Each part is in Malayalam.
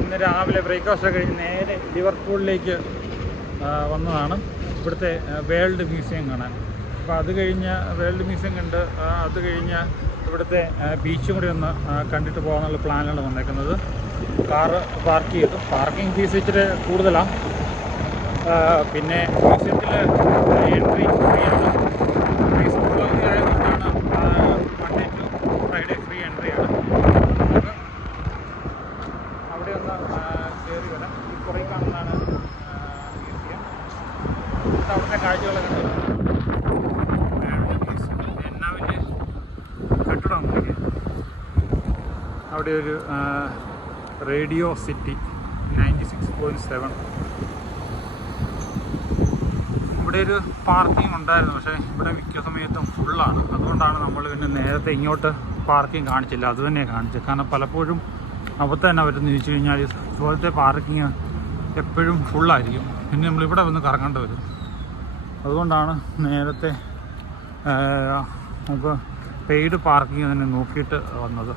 ഇന്ന് രാവിലെ ബ്രേക്ക്ഫാസ്റ്റ് കഴിഞ്ഞ് നേരെ ലിവർപൂളിലേക്ക് വന്നതാണ്. ഇവിടുത്തെ വേൾഡ് മ്യൂസിയം കാണാൻ. അപ്പോൾ അത് കഴിഞ്ഞ് വേൾഡ് മ്യൂസിയം കണ്ട് അത് കഴിഞ്ഞ് ഇവിടുത്തെ ബീച്ചും കൂടി ഒന്ന് കണ്ടിട്ട് പോകാനുള്ള പ്ലാനാണ് വന്നേക്കുന്നത്. കാറ് പാർക്ക് ചെയ്തു. പാർക്കിംഗ് ഫീസ് ഇച്ചിരി കൂടുതലാണ് പിന്നെ മ്യൂസിയത്തിൽ എൻട്രി ഫ്രീ ആണ് ഫ്രീ സ്കൂൾ ആയതുകൊണ്ടാണ് Monday to Friday free entry ആണ് നമുക്ക് അവിടെ ഒന്ന് ആ, കയറി വരാം ഈ കുറേ കാണുന്നതാണ് ആ, മ്യൂസിയം ഇത് അവിടുത്തെ കാഴ്ചകളൊക്കെ കണ്ടു എന്നാ വലിയ കെട്ടിടം നോക്കിയേ. അവിടെ ഒരു radio city ninety six point seven. ഇവിടെ ഒരു പാർക്കിംഗ് ഉണ്ടായിരുന്നു പക്ഷേ ഇവിടെ മിക്ക സമയത്തും ഫുള്ളാണ് അതുകൊണ്ടാണ് നമ്മൾ പിന്നെ നേരത്തെ ഇങ്ങോട്ട് പാർക്കിംഗ് കാണിച്ചില്ല. അത് തന്നെ കാണിച്ചത്. കാരണം പലപ്പോഴും അവിടെ തന്നെ അവരെന്ന് ചോദിച്ചു കഴിഞ്ഞാൽ ഇതുപോലത്തെ പാർക്കിംഗ് എപ്പോഴും ഫുള്ളായിരിക്കും പിന്നെ നമ്മൾ ഇവിടെ വന്ന് കറങ്ങേണ്ടി വരും. അതുകൊണ്ടാണ് നേരത്തെ നമുക്ക് പെയ്ഡ് പാർക്കിംഗ് തന്നെ നോക്കിയിട്ട് വന്നത്.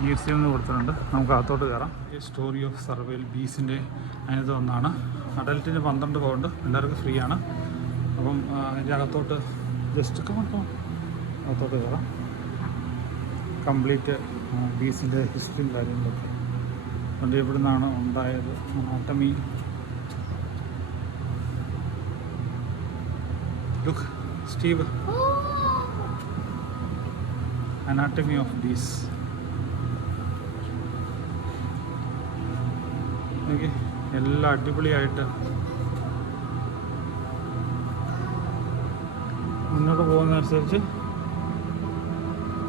മ്യൂസിയം എന്ന് കൊടുത്തിട്ടുണ്ട്. നമുക്ക് അകത്തോട്ട് കയറാം. ഈ സ്റ്റോറി ഓഫ് സർവേൽ ബീസിന്റെ അതിനകത്ത് ഒന്നാണ്. അഡൽറ്റിന് പന്ത്രണ്ട് പൗണ്ട് എല്ലാവർക്കും ഫ്രീ ആണ്. അപ്പം അതിന്റെ അകത്തോട്ട് ജസ്റ്റ് അകത്തോട്ട് കയറാം. കംപ്ലീറ്റ് ബീസിന്റെ ഹിസ്റ്ററിയും കാര്യങ്ങളൊക്കെ. അതുകൊണ്ട് എവിടെ നിന്നാണ് ഉണ്ടായത് ആട്ടമി look Steve anatomy of bees എല്ലാം അടിപൊളിയായിട്ട്. മുന്നോട്ട് പോകുന്നതനുസരിച്ച്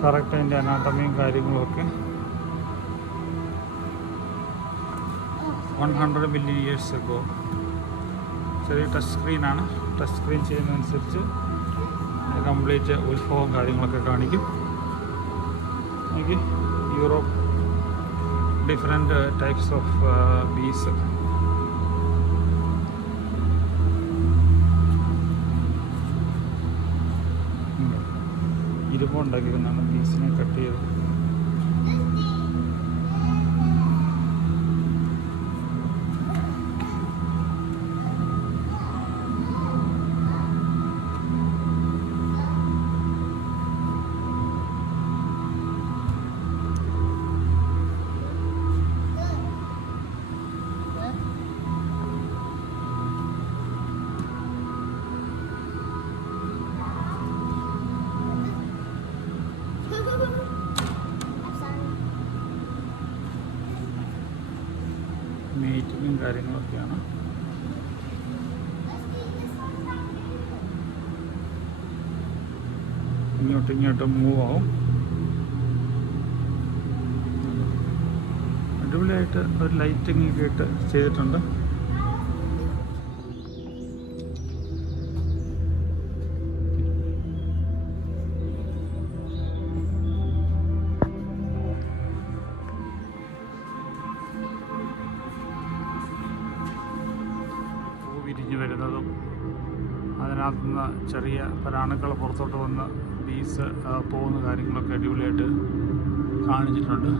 കറക്റ്റ് അതിന്റെ അനാട്ടമിയും കാര്യങ്ങളുമൊക്കെ വൺ ഹൺഡ്രഡ് മില്യൺ ഇയേഴ്സ് ഇപ്പോൾ ചെറിയ ടച്ച് സ്ക്രീനാണ് ടച്ച് സ്ക്രീൻ ചെയ്യുന്നതനുസരിച്ച് കംപ്ലീറ്റ് ഉത്ഭവം കാര്യങ്ങളൊക്കെ കാണിക്കും. എനിക്ക് Europe different types of bees ഇരുമ്പ് ഉണ്ടാക്കിയിരുന്നാണ് ബീസിനെ കട്ട് ചെയ്ത് മീറ്റിങ്ങും കാര്യങ്ങളൊക്കെയാണ്. ഇങ്ങോട്ടും ഇങ്ങോട്ടും മൂവ് ആവും. അടിപൊളിയായിട്ട് ഒരു ലൈറ്റിംഗ് ഒക്കെ ഇട്ട് ചെയ്തിട്ടുണ്ട്. പരാണുക്കൾ പുറത്തോട്ട് വന്ന് ബീസ് പോകുന്ന കാര്യങ്ങളൊക്കെ അടിപൊളിയായിട്ട് കാണിച്ചിട്ടുണ്ട്.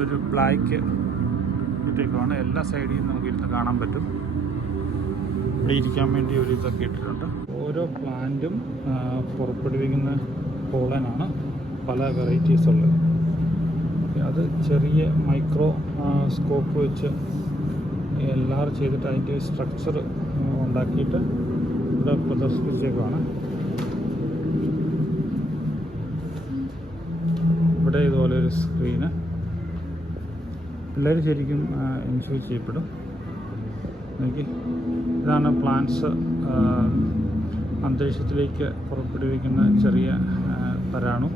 ഒരു ബ്ലാക്ക് ഇട്ടേക്കുവാണ്. എല്ലാ സൈഡിൽ നിന്നും നമുക്ക് ഇരുന്ന് കാണാൻ പറ്റും. ഇവിടെ ഇരിക്കാൻ വേണ്ടി ഒരു ഇതൊക്കെ ഇട്ടിട്ടുണ്ട്. ഓരോ പ്ലാന്റും പുറപ്പെടുവിക്കുന്ന പോളനാണ് പല വെറൈറ്റീസ് ഉള്ളത്. അത് ചെറിയ മൈക്രോ സ്കോപ്പ് വെച്ച് എല്ലാവരും ചെയ്തിട്ട് അതിന്റെ സ്ട്രക്ചർ ഉണ്ടാക്കിയിട്ട് ഇവിടെ പ്രദർശിപ്പിച്ചേക്കാണ് ഇവിടെ ഇതുപോലെ ഒരു സ്ക്രീന്. പിള്ളേർ ശരിക്കും എൻജോയ് ചെയ്യപ്പെടും. എനിക്ക് ഇതാണ് പ്ലാന്റ്സ് അന്തരീക്ഷത്തിലേക്ക് പുറപ്പെടുവിക്കുന്ന ചെറിയ പരാണു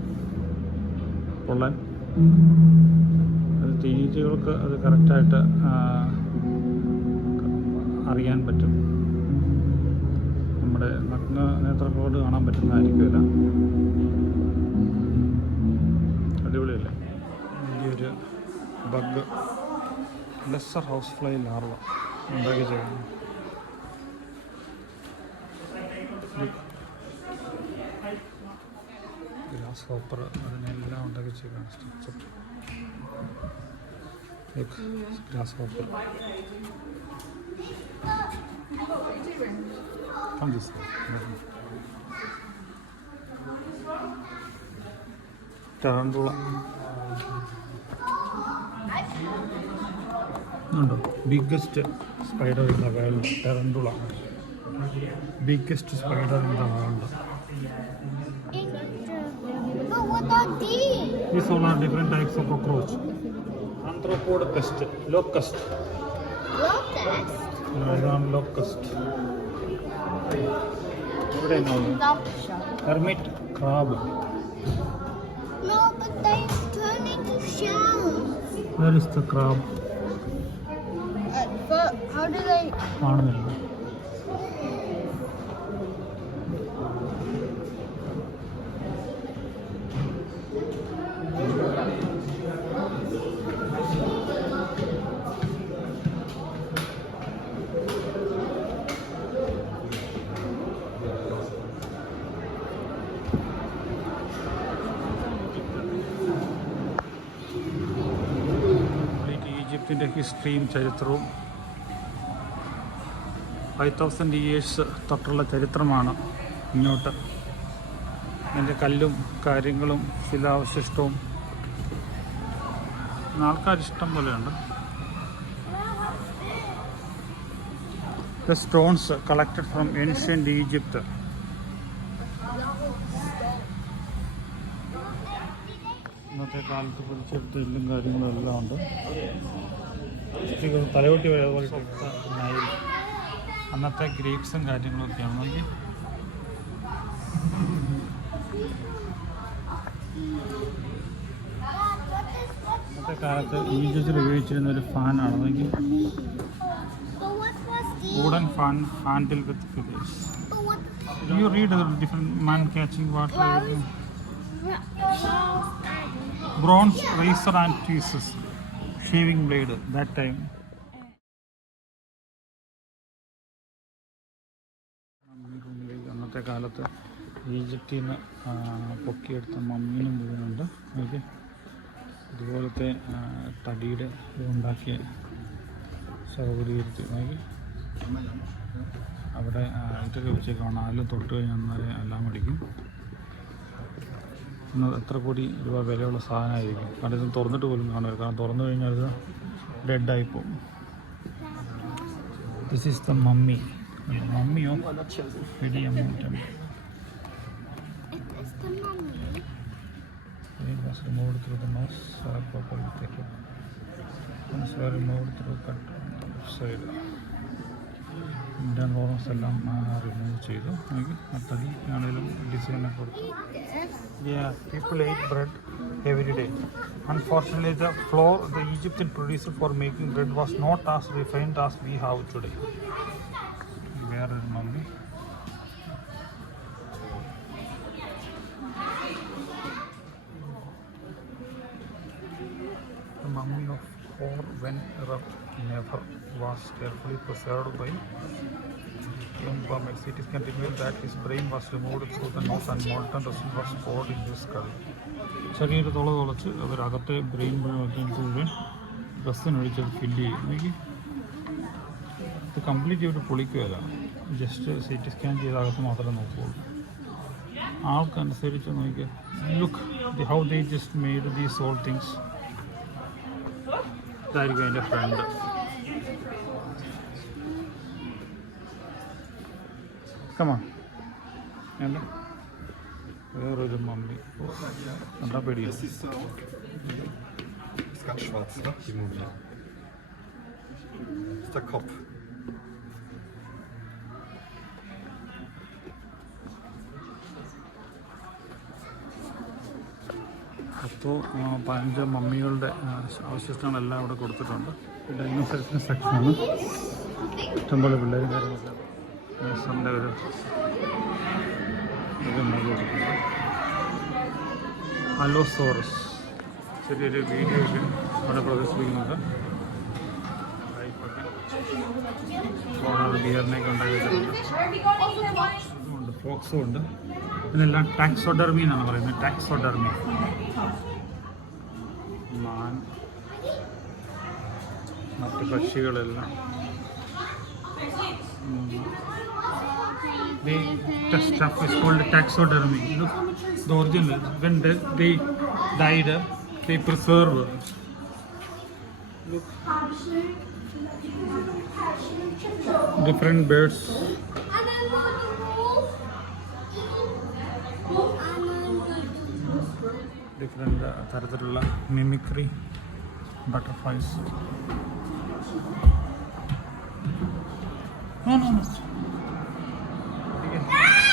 പൊള്ളൻ അത് തേനീച്ചകൾക്ക് അത് കറക്റ്റായിട്ട് അറിയാൻ പറ്റും. നമ്മുടെ നഗ്ന നേത്രങ്ങളോട് കാണാൻ പറ്റുന്നതായിരിക്കുമല്ല. അടിപൊളിയല്ലേ? വലിയൊരു bug. Lesser house fly larva ഉണ്ടാക്കി ചെയ്യണം ഗ്ലാസ് ഹോപ്പർ അതിനെല്ലാം ഉണ്ടാക്കി ചെയ്യണം structure Look, grasshopper. Come this way. Tarantula. ഉണ്ടോ biggest spider in the world tarantula biggest spider in the world these? All are different types of cockroach. Arthropod pest, locust. Locust? ഇതാണ് ലോക്കസ്റ്റ് ഇവിടെ Lobster. Hermit crab No, but they turn into shells. Where is the crab Uh, but how do they? ഹിസ്റ്ററിയും ചരിത്രവും. ഫൈവ് തൗസൻഡ് ഇയേഴ്സ് തൊട്ടുള്ള ചരിത്രമാണ് ഇങ്ങോട്ട്. അതിന്റെ കല്ലും കാര്യങ്ങളും ശിലാവശിഷ്ടവും. ആൾക്കാരിഷ്ടം പോലെയുണ്ട്. The stones collected from ancient Egypt ഇന്നത്തെ കാലത്ത് പിടിച്ചെടുത്ത എല്ലും കാര്യങ്ങളും എല്ലാം ഉണ്ട്. ഇച്ചിരി തലവട്ടി പോലെ നൈൽ അന്നത്തെ ഗ്രേപ്സും കാര്യങ്ങളും ഒക്കെയാണ് നോക്കി. അന്നത്തെ കാലത്ത് ഈജിപ്തിൽ ഉപയോഗിച്ചിരുന്ന ഒരു ഫാനാണ്. നോക്കി. Wooden fan was with wooden fan handle with fillers man catching you read different man catching shaving blade that time അന്നത്തെ കാലത്ത് ഈജിപ്തിൽ നിന്ന് പൊക്കിയെടുത്ത മമ്മീനും മുഴുവനുണ്ട് ഓക്കെ. ഇതുപോലത്തെ തടിയുടെ ഉണ്ടാക്കിയ സൗകര്യത്തിൽ ഓക്കെ. അവിടെ ഇതൊക്കെ വെച്ചേക്കാണ് ആരെല്ലാം തൊട്ട് കഴിഞ്ഞാൽ എല്ലാം അടിക്കും. ഇന്ന് എത്ര കോടി രൂപ വിലയുള്ള സാധനമായിരിക്കും? കാരണം ഇത് തുറന്നിട്ട് പോലും കാണുക കാരണം തുറന്നു കഴിഞ്ഞാൽ ഇത് ഡെഡായി പോകും. This is the mummy. മമ്മിയോ. It was removed uh, side. Indian എല്ലാം റിമൂവ് ചെയ്തു തടി ആണെങ്കിലും ഡിസൈനൊക്കെ കൊടുത്തു ate bread every day. Unfortunately, the flour the Egyptian producer for making bread was not as refined as we have today. Where is mummy? The mummy of Khor when never was carefully preserved by Burmese. It is can reveal that his brain was removed through the nose and molten resin was poured in his skull. ശരീരത്തോളം തുള തുളച്ച് അവർ അകത്തെ ബ്രെയിൻ മുഴുവൻ ഡ്രസ്സിനൊഴിച്ചത് ഫില്ല് ചെയ്യും. നോക്കി ഇത് കംപ്ലീറ്റ് ചെയ്തിട്ട് പൊളിക്കുകയല്ല. ജസ്റ്റ് സി ടി സ്കാൻ ചെയ്ത അകത്ത് മാത്രമേ നോക്കുകയുള്ളൂ. ആൾക്കനുസരിച്ച് നോക്കിയ look how they just made these all things ഇതായിരിക്കും എന്റെ ഫ്രണ്ട് കമാ എന്താ വേറൊരു മമ്മി കണ്ടാ പേടിയോ ganz schwarz, ne? Die Mumie. Das ist der Kopf. പത്തോ പതിനഞ്ച് മമ്മികളുടെ അവശിഷ്ടങ്ങളെല്ലാം ഇവിടെ കൊടുത്തിട്ടുണ്ട് ഡൈനോസറസിന്റെ സെക്ഷനാണ് ഇഷ്ടംപോലെ പിള്ളേരും കാര്യങ്ങളൊക്കെ ഡൈനോസറിന്റെ ഒരു അലോസോറസ് ചെറിയൊരു വീഡിയോ ഒക്കെ ഇവിടെ പ്രദർശിപ്പിക്കുന്നുണ്ട് ബിയറിനെയൊക്കെ ഉണ്ടാക്കി ഫോക്സും ഉണ്ട്. ഇതെല്ലാം ടാക്സോഡർമി എന്നാണ് പറയുന്നത്. ടാക്സോഡർമി മാൻ മറ്റ് പക്ഷികളെല്ലാം. The the stuff is called taxidermy. Look, the original. When they, they died, uh, they preserve. Look. Different birds. Different തരത്തിലുള്ള മിമിക്രി ബട്ടർഫ്ലൈസ്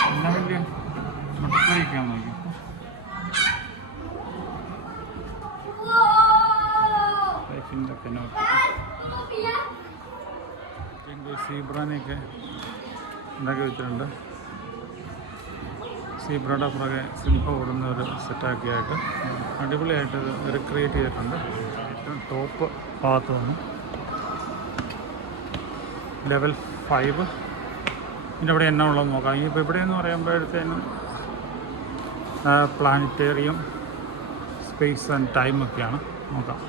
എന്നാ വലിയ മുട്ടപ്പൊടിയൊക്കെയാണ് നോക്കി ലൈഫിന്റെ ഒക്കെ നോക്കി സീബ്രാനെയൊക്കെ ഉണ്ടാക്കി വെച്ചിട്ടുണ്ട്. സീബ്രയുടെ പുറകെ സിംഹം ഓടുന്ന ഒരു സെറ്റാക്കിയായിട്ട് അടിപൊളിയായിട്ട് റിക്രിയേറ്റ് ചെയ്തിട്ടുണ്ട്. ടോപ്പ് ഭാഗത്ത് വന്നു ലെവൽ ഫൈവ് പിന്നെ ഇവിടെ എന്നാ ഉള്ളത് നോക്കാം. ഇപ്പോൾ ഇവിടെ എന്ന് പറയുമ്പോഴത്തേനും പ്ലാനറ്റേറിയം സ്പേസ് ആൻഡ് ടൈമൊക്കെയാണ് നോക്കാം.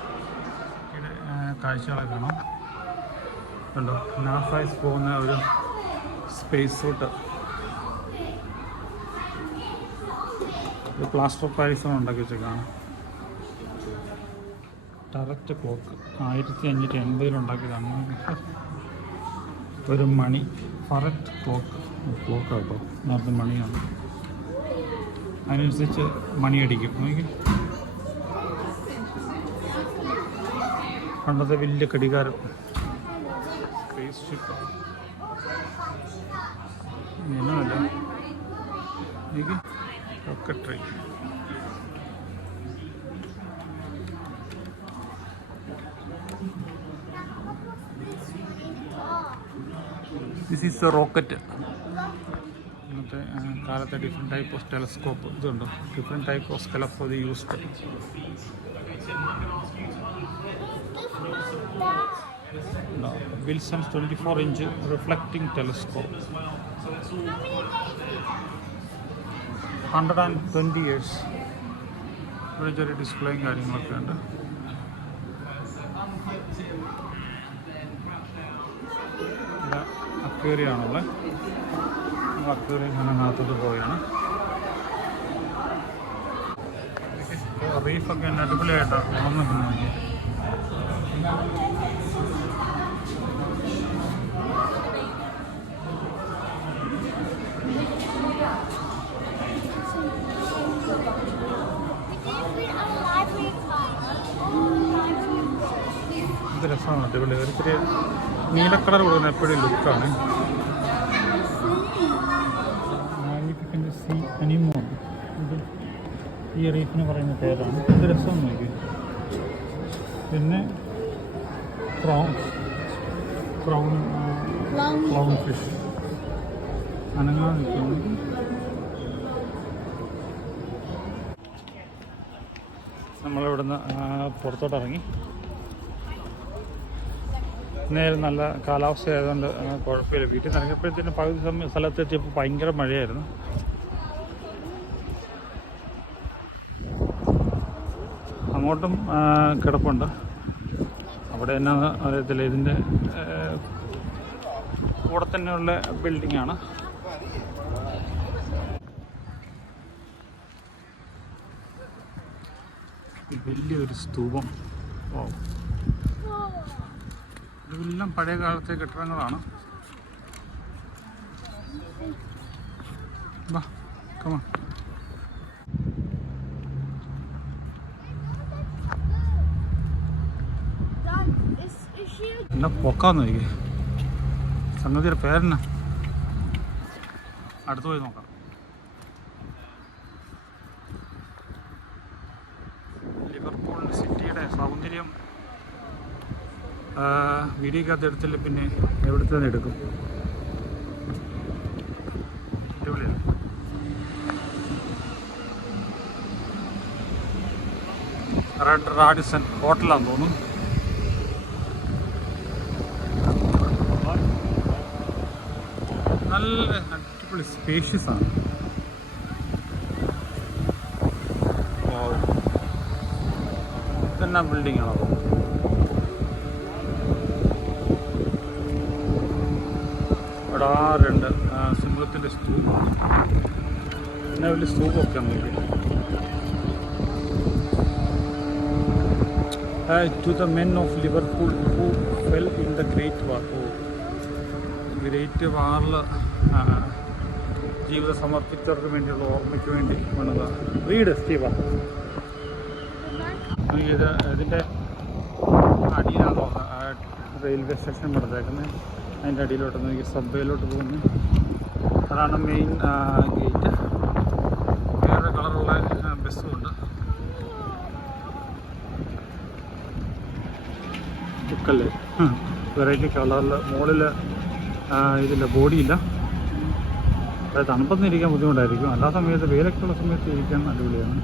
ഇവിടെ ആ, കാഴ്ചകളെ കാണാം. കണ്ടോ? നാസായി പോകുന്ന ഒരു സ്പേസ് സൂട്ട് ഒരു പ്ലാസ്റ്റർ പാരീസാണ് ഉണ്ടാക്കി വെച്ചേക്കാണ് ടറക്റ്റ് ക്ലോക്ക് ആയിരത്തി അഞ്ഞൂറ്റി എൺപതിൽ ഉണ്ടാക്കിയതാണ്. ഒരു മണി. കറക്റ്റ് ക്ലോക്ക് ക്ലോക്ക് കേട്ടോ നേരത്തെ മണിയാണ്. അതിനനുസരിച്ച് മണിയടിക്കും. പണ്ടത്തെ വലിയ കടികാരം സ്പേസ് ഷിപ്പ് എന്നല്ല എനിക്ക് rocket this is a rocket ഇന്നത്തെ കാലത്തെ ഡിഫറെന്റ് ടൈപ്പ് ഓഫ് ടെലസ്കോപ്പ് ഇതുണ്ട്. ഡിഫറെന്റ് ടൈപ്പ് ഓഫ് ഇത് used Wilson's twenty four inch reflecting telescope hundred and twenty years ഇവിടെ ചെറിയ ഡിസ്പ്ലേയും കാര്യങ്ങളൊക്കെ ഉണ്ട്. ഇവിടെ അക്വേറിയാണുള്ളത്. നമ്മൾ അക്വേറിയം അതിനകത്തോട്ട് പോവുകയാണ്. റീഫൊക്കെ എന്നെ അടിപൊളിയായിട്ടാണ് വളർന്നു ഇത് രസമാണ് അടിപൊളി. ഒരു ചെറിയ നീലക്കളർ കൊടുക്കുന്ന എപ്പോഴും ലുക്കാണ് സി അനിമോൺ ഇത് ഈ റീഫിന് പറയുന്ന പേരാണ്. ഇത്? രസം നോക്കി പിന്നെ ക്രൗൺ ക്രൗൺ ക്ലൗൺ ഫിഷ് അനങ്ങാൻ നിൽക്കുന്നു. നമ്മളിവിടുന്ന് പുറത്തോട്ടിറങ്ങി. പുറത്തോട്ട് ഇറങ്ങി നേരെ നല്ല കാലാവസ്ഥ ആയതുകൊണ്ട് കുഴപ്പമില്ല. വീട്ടിൽ നിന്ന് ഇറങ്ങിയപ്പോഴത്തേനും പകുതി സമയം സ്ഥലത്തെത്തിയപ്പോൾ ഭയങ്കര മഴയായിരുന്നു. അങ്ങോട്ടും കിടപ്പുണ്ട്. അവിടെ എന്നാ അറിയത്തില്ല ഇതിന്റെ കൂടെ തന്നെയുള്ള ബിൽഡിംഗ് ആണ് വലിയൊരു സ്തൂപം. ഓ ഇതെല്ലാം പഴയ കാലത്തെ കെട്ടിടങ്ങളാണ്. വാ എന്നാ പൊക്കാന്ന് നോക്കി സംഗതിയുടെ പേരെന്നാ? അടുത്ത് പോയി നോക്കാം ലിവർപൂൾ സിറ്റിയുടെ സൗന്ദര്യം വീഡിയോക്കകത്ത് എടുത്തില്ല പിന്നെ എവിടുത്തെ നിന്ന് എടുക്കും. റെഡ് റാഡിസൺ ഹോട്ടലാന്ന് തോന്നുന്നു. നല്ല അടിപൊളി സ്പേഷ്യസ് ആണ്. ഇതെന്നാ ബിൽഡിംഗ് ആണോ ഇവിടെ ആറുണ്ട് സിംഹത്തിന്റെ സ്തൂപം പിന്നെ വലിയ സ്തൂപമൊക്കെ നോക്കി. To the men of Liverpool who fell in the great war oh great വാറിൽ ജീവിതം സമർപ്പിച്ചവർക്ക് വേണ്ടിയുള്ള ഓർമ്മയ്ക്ക് വേണ്ടി വേണത് റീഡ് സ്റ്റീവ ഇത് ഇതിന്റെ അടിയിലാണ്? റെയിൽവേ സ്റ്റേഷൻ പറഞ്ഞേക്കുന്നത് അതിന്റെ അടിയിലോട്ട് നോക്കി സബ്വേയിലോട്ട് പോകുന്നു അതാണ് മെയിൻ ഗേറ്റ് വേറെ കളറുള്ള ബസ്സും ഉണ്ട്. ബുക്കല്ലേ? വെറൈറ്റി കളറിൽ മുകളിൽ ഇതില്ല ബോഡിയില്ല. അത് തണുപ്പൊന്നും ഇരിക്കാൻ ബുദ്ധിമുട്ടായിരിക്കും. അല്ലാ സമയത്ത് വെയിലൊക്കെയുള്ള സമയത്ത് ഇരിക്കാൻ അടിപൊളിയാണ്.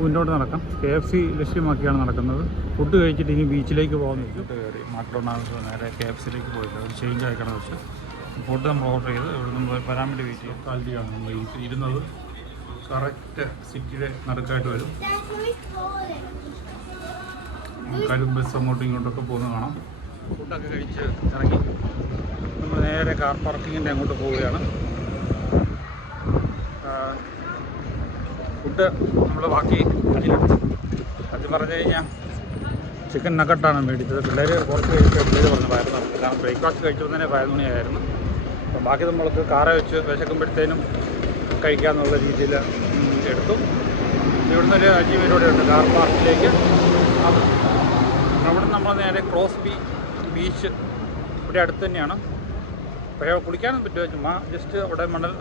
മുന്നോട്ട് നടക്കാം. കെ എഫ് സി ലക്ഷ്യമാക്കിയാണ് നടക്കുന്നത്. ഫുഡ് കഴിച്ചിട്ട് ഇനി ബീച്ചിലേക്ക് പോകുന്ന ഫുഡ് കയറി. മക്ഡൊണാൾഡ്സ് നേരെ കെ എഫ് സിയിലേക്ക് പോയില്ല. ഒരു ചേഞ്ച് ആയിക്കണം വെച്ച് ഫുഡ് നമ്മൾ ഓർഡർ ചെയ്ത് ഇവിടെ നമ്മൾ പോയി വരാൻ വേണ്ടി വെയിറ്റ് ചെയ്യും. കാലിറ്റിയാണ് നമ്മൾ ഇരുന്നത്. കറക്റ്റ് സിറ്റിയുടെ നടുക്കായിട്ട് വരും. ആൾക്കാരും ബസ് അങ്ങോട്ടും ഇങ്ങോട്ടൊക്കെ പോകുന്നത് കാണാം. ഫുഡൊക്കെ കഴിച്ച് ഇറങ്ങി. നമ്മൾ നേരെ കാർ പാർക്കിങ്ങിന്റെ അങ്ങോട്ട് പോവുകയാണ്. ഫുഡ് നമ്മൾ ബാക്കി അത് പറഞ്ഞു കഴിഞ്ഞാൽ ചിക്കൻ നക്കട്ടാണ് മേടിച്ചത്. പിള്ളേർ കുറച്ച് കഴിച്ച് പിള്ളേർ പറഞ്ഞു വയറ് കാരണം ബ്രേക്ക്ഫാസ്റ്റ് കഴിച്ചു തന്നെ പതിനൊന്ന് മണിയായിരുന്നു ബാക്കി നമ്മൾക്ക് കാറ വെച്ച് വിശക്കുമ്പോഴത്തേനും കഴിക്കാമെന്നുള്ള രീതിയിൽ എടുത്തു. ഇവിടുന്ന് ഒരു അഞ്ച് പേരോടെ ഉണ്ട് കാർ പാർക്കിലേക്ക്. അവിടെ നമ്മൾ നേരെ ക്രോസ് ബി ബീച്ച് ഇവിടെ അടുത്ത് തന്നെയാണ്. പക്ഷേ കുളിക്കാനൊന്നും പറ്റുമോ ചുമ്മാ ജസ്റ്റ് അവിടെ മണൽ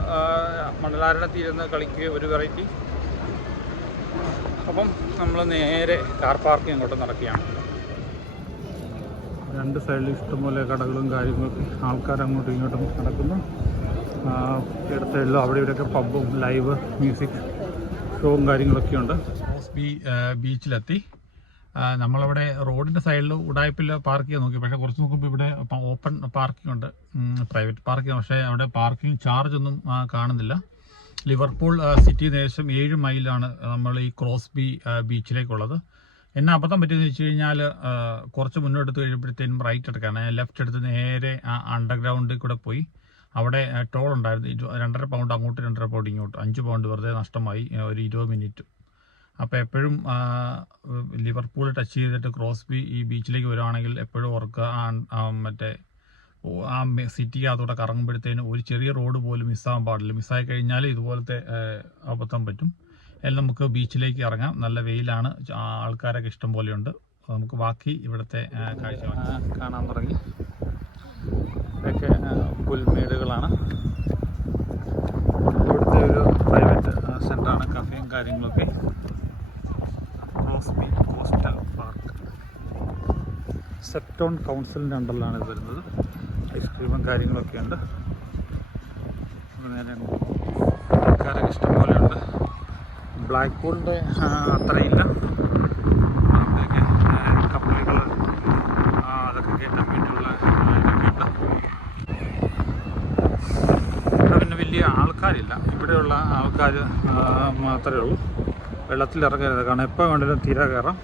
മണലാരണത്തിരുന്ന് കളിക്കുക ഒരു വെറൈറ്റി അപ്പം നമ്മൾ നേരെ കാർ പാർക്കിംഗ് ഇങ്ങോട്ട് നടക്കുകയാണ്. രണ്ട് സൈഡിൽ ഇഷ്ടംപോലെ കടകളും കാര്യങ്ങളും ആൾക്കാർ അങ്ങോട്ടും ഇങ്ങോട്ടും നടക്കുന്നു. ആ, സൈഡിലും അവിടെ ഇവിടെയൊക്കെ പബ്ബും ലൈവ് മ്യൂസിക് ഷോവും കാര്യങ്ങളൊക്കെ ഉണ്ട്. ബീച്ചിലെത്തി. നമ്മളവിടെ റോഡിന്റെ സൈഡിൽ ഉടായ്പിൽ പാർക്ക് ചെയ്യാൻ നോക്കി. പക്ഷേ കുറച്ച് നോക്കുമ്പോൾ ഇവിടെ ഓപ്പൺ പാർക്കിംഗ് ഉണ്ട്. പ്രൈവറ്റ് പാർക്കിംഗ് പക്ഷേ അവിടെ പാർക്കിംഗ് ചാർജ് ഒന്നും കാണുന്നില്ല. ലിവർപൂൾ സിറ്റി ഏകദേശം ഏഴ് മൈലാണ് നമ്മൾ ഈ ക്രോസ്ബി ബീച്ചിലേക്കുള്ളത്. എന്നെ അബദ്ധം പറ്റിയെന്ന് വെച്ച് കഴിഞ്ഞാൽ കുറച്ച് മുന്നോട്ട് കഴിയുമ്പോഴത്തേനും റൈറ്റ് എടുക്കാണ് ലെഫ്റ്റ് എടുത്ത് നേരെ ആ അണ്ടർഗ്രൗണ്ടിൽ കൂടെ പോയി. അവിടെ ടോൾ ഉണ്ടായിരുന്നു. രണ്ടര പൗണ്ട് അങ്ങോട്ട് രണ്ടര പൗണ്ട് ഇങ്ങോട്ട്. അഞ്ച് പൗണ്ട് വെറുതെ നഷ്ടമായി. ഒരു ഇരുപത് മിനിറ്റ് അപ്പോൾ എപ്പോഴും ലിവർപൂൾ ടച്ച് ചെയ്തിട്ട് ക്രോസ് ബി ഈ ബീച്ചിലേക്ക് വരുവാണെങ്കിൽ എപ്പോഴും ഓർക്കുക മറ്റേ ആ സിറ്റി അതുകൂടെ കറങ്ങുമ്പോഴത്തേനും ഒരു ചെറിയ റോഡ് പോലും മിസ്സാകാൻ പാടില്ല. മിസ്സായി കഴിഞ്ഞാൽ ഇതുപോലത്തെ അബദ്ധം പറ്റും. നമുക്ക് ബീച്ചിലേക്ക് ഇറങ്ങാം. നല്ല വെയിലാണ്. ആൾക്കാരൊക്കെ ഇഷ്ടം പോലെയുണ്ട്. നമുക്ക് ബാക്കി ഇവിടുത്തെ കാഴ്ച കാണാൻ തുടങ്ങി. ഇതൊക്കെ പുൽമേടുകളാണ് ഇവിടുത്തെ ഒരു പ്രൈവറ്റ് സെന്ററാണ് കഫേയും കാര്യങ്ങളൊക്കെ. Coastal park. സെപ്റ്റോൺ കൗൺസിലിന്റെ അണ്ടറിലാണ് ഇത് വരുന്നത്. ഐസ്ക്രീമും കാര്യങ്ങളൊക്കെ ഉണ്ട് നേരെ അങ്ങോട്ട് പോകാം. ആൾക്കാരൊക്കെ ഇഷ്ടംപോലെ ഉണ്ട് ബ്ലാക്ക് പൂളിന്റെ അത്രയില്ല. ഇല്ല ആൾക്കാരില്ല. ഇവിടെയുള്ള ആൾക്കാർ മാത്രമേ ഉള്ളൂ. വെള്ളത്തിൽ ഇറങ്ങരുത്. കാരണം എപ്പോൾ വേണമെങ്കിലും തിര കയറാം.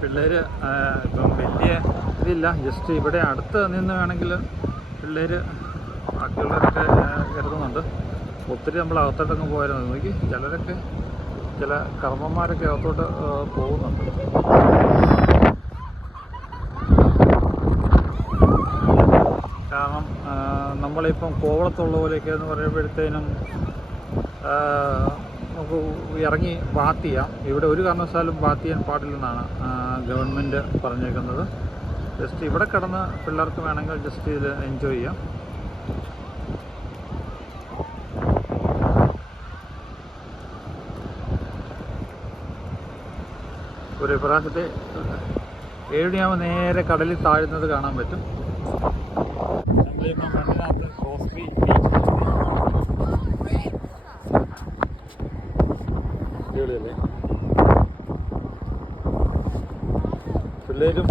പിള്ളേർ ഇപ്പം വലിയ ഇതില്ല. ജസ്റ്റ് ഇവിടെ അടുത്ത് നിന്ന് വേണമെങ്കിൽ പിള്ളേർ കരുതുന്നുണ്ട്. ഒത്തിരി നമ്മൾ അകത്തോട്ടങ്ങ് പോയായിരുന്നു നോക്കി ചിലരൊക്കെ ചില കർമ്മന്മാരൊക്കെ അകത്തോട്ട് പോകുന്നുണ്ട്. കാരണം നമ്മളിപ്പം കോവളത്തുള്ള പോലെയൊക്കെ എന്ന് പറയുമ്പോഴത്തേനും നമുക്ക് ഇറങ്ങി ബാത്ത് ചെയ്യാം. ഇവിടെ ഒരു കാരണവശാലും ബാത്ത് ചെയ്യാൻ പാടില്ലെന്നാണ് ഗവൺമെന്റ് പറഞ്ഞേക്കുന്നത്. ജസ്റ്റ് ഇവിടെ കിടന്ന് പിള്ളേർക്ക് വേണമെങ്കിൽ ജസ്റ്റ് ഇത് എൻജോയ് ചെയ്യാം. ഒരു പ്രാവശ്യത്തെ ഏഴുമണിയാകുമ്പോൾ നേരെ കടലിൽ താഴുന്നത് കാണാൻ പറ്റും. ക്രോസ്ബി അടിപൊളിയല്ലേ? പിള്ളേരും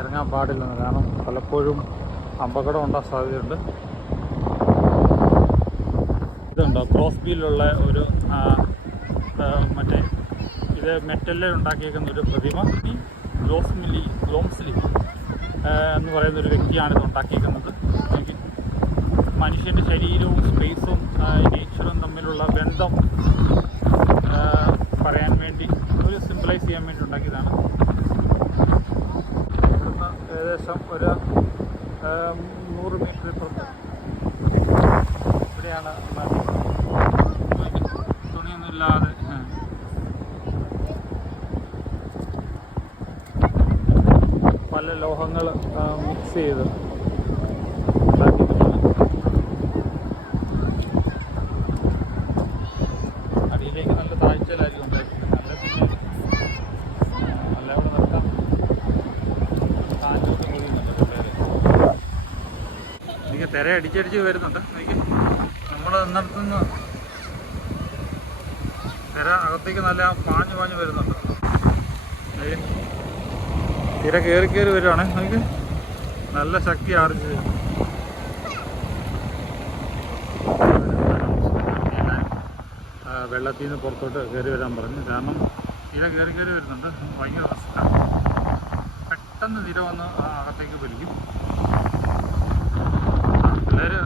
ഇറങ്ങാൻ പാടില്ലെന്ന് കാരണം പലപ്പോഴും അപകടം ഉണ്ടാകാൻ സാധ്യതയുണ്ട്. ഇതുണ്ടോ? ക്രോസ് ബീലുള്ള ഒരു മറ്റേ ഇത് മെറ്റലിൽ ഉണ്ടാക്കിയേക്കുന്ന ഒരു പ്രതിമ ഈ ഗ്ലോസ്മിലി ഗ്ലോംസ്ലി എന്ന് പറയുന്ന ഒരു വ്യക്തിയാണ് ഇത് ഉണ്ടാക്കിയിരിക്കുന്നത് മനുഷ്യന്റെ ശരീരവും സ്പേസും നേച്ചറും തമ്മിലുള്ള ബന്ധം പറയാൻ വേണ്ടി ഒരു സിംപ്ലൈസ് ചെയ്യാൻ വേണ്ടി ഉണ്ടാക്കിയതാണ്. ഏകദേശം ഒരു ചെയ്ത്. അടിയിലേക്ക് നല്ല താഴ്ചയിലായിരിക്കും ഉണ്ടായിരിക്കുന്നത് നല്ല പിന്നെ നല്ല അവിടെ നിർത്താം കാറ്റൊക്കെ കൊള്ളുന്നുണ്ട് പിള്ളേര്. എനിക്ക് തിര അടിച്ചടിച്ച് വരുന്നുണ്ട്. എനിക്ക് നമ്മൾ നിന്നിടത്തുനിന്ന് തിര അകത്തേക്ക് നല്ല പാഞ്ഞു പാഞ്ഞു വരുന്നുണ്ട്. തിര കയറി കയറി വരുവാണ്. എനിക്ക് നല്ല ശക്തി ആർജിച്ച്. വെള്ളത്തിൽ നിന്ന് പുറത്തോട്ട് കയറി വരാൻ പറഞ്ഞു. കാരണം ഇല കയറി കയറി വരുന്നുണ്ട്. ഭയങ്കര റിസ്ക്കാണ് പെട്ടെന്ന് നില വന്ന് അകത്തേക്ക് വലിക്കും. പിള്ളേര്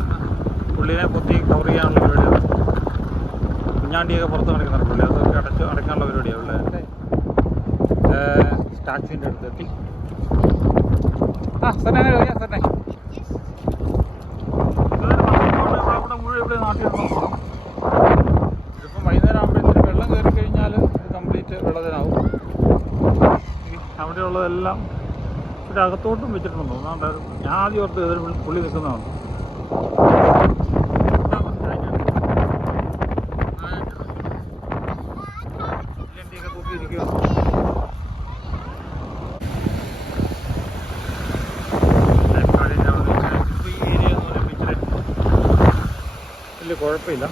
പുള്ളിനെ പൊത്തി കവർ ചെയ്യാനുള്ള പരിപാടിയാണ്. കുഞ്ഞാണ്ടിയൊക്കെ പുറത്ത് നടക്കുന്നുണ്ട് പുള്ളി. അതൊക്കെ അടച്ച് അടയ്ക്കാനുള്ള പരിപാടിയാണ് പിള്ളേരുടെ സ്റ്റാച്ചുവിന്റെ അടുത്തെത്തി. ആ സാറേ അങ്ങനെ അറിയാം സാറേ ഇവിടെ മുഴുവൻ ഇവിടെ ഇതിപ്പം വൈകുന്നേരം ആകുമ്പോഴത്തേക്ക് വെള്ളം കയറി കഴിഞ്ഞാൽ ഇത് കംപ്ലീറ്റ് വെള്ളത്തിനാവും. അവിടെയുള്ളതെല്ലാം ഇവിടെ അകത്തോട്ടും വെച്ചിട്ടുണ്ടോ ഒന്നാണ്ടായിരുന്നു ഞാൻ ആദ്യം ഓർത്ത് പുള്ളി നിൽക്കുന്നതാണ് ഇല്ലണ്ടിയൊക്കെ തൂക്കിയിരിക്കുക ഈ ഏരിയ എന്ന് പറയുമ്പോൾ ഇച്ചിരി വലിയ കുഴപ്പമില്ല.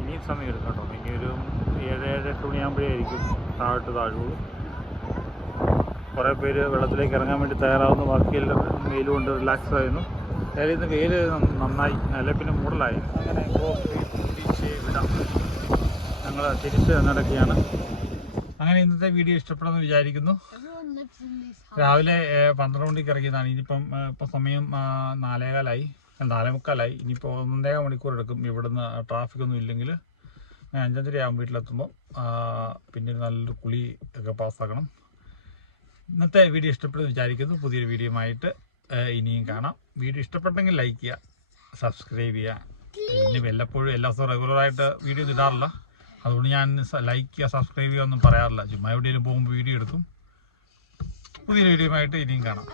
ഇനി ഒരു കുറേ പേര് വെള്ളത്തിലേക്ക് ഇറങ്ങാൻ വേണ്ടി തയ്യാറാവുന്നു. ബാക്കിയെല്ലാം വെയിൽ കൊണ്ട് റിലാക്സ് ആയിരുന്നു. അതായത് വെയിൽ നന്നായി അല്ലെ പിന്നെ മൂടലായി അങ്ങനെ വിടാം. ഞങ്ങൾ തിരിച്ച് നടക്കുകയാണ് അങ്ങനെ ഇന്നത്തെ വീഡിയോ ഇഷ്ടപ്പെടുമെന്ന് വിചാരിക്കുന്നു. രാവിലെ പന്ത്രണ്ട് മണിക്ക് ഇറങ്ങിയതാണ്. ഇനിയിപ്പം ഇപ്പം സമയം നാലേകാലായി. നാലേ മുക്കാലായി ഇനിയിപ്പോൾ ഒന്നേകാൽ മണിക്കൂർ എടുക്കും ഇവിടുന്ന് ട്രാഫിക് ഒന്നും ഇല്ലെങ്കിൽ. ഞാൻ തീയതി ആകുമ്പോൾ വീട്ടിലെത്തുമ്പോൾ പിന്നെ നല്ലൊരു കുളി ഒക്കെ പാസ്സാക്കണം. ഇന്നത്തെ വീഡിയോ ഇഷ്ടപ്പെടുന്നു വിചാരിക്കുന്നു. പുതിയൊരു വീഡിയോ ഏഹ്, ഇനിയും കാണാം. വീഡിയോ ഇഷ്ടപ്പെട്ടെങ്കിൽ ലൈക്ക് ചെയ്യുക സബ്സ്ക്രൈബ് ചെയ്യുക. ഇനി വല്ലപ്പോഴും എല്ലാ ദിവസവും റെഗുലറായിട്ട് വീഡിയോ ഇടാറില്ല. അതുകൊണ്ട് ഞാൻ ലൈക്ക് ചെയ്യുക സബ്സ്ക്രൈബ് ചെയ്യുക ഒന്നും പറയാറില്ല. ചുമ്മാ എവിടെയെങ്കിലും പോകുമ്പോൾ വീഡിയോ എടുക്കും. വീഡിയോ ആയിട്ട് ഇനിയും കാണാം.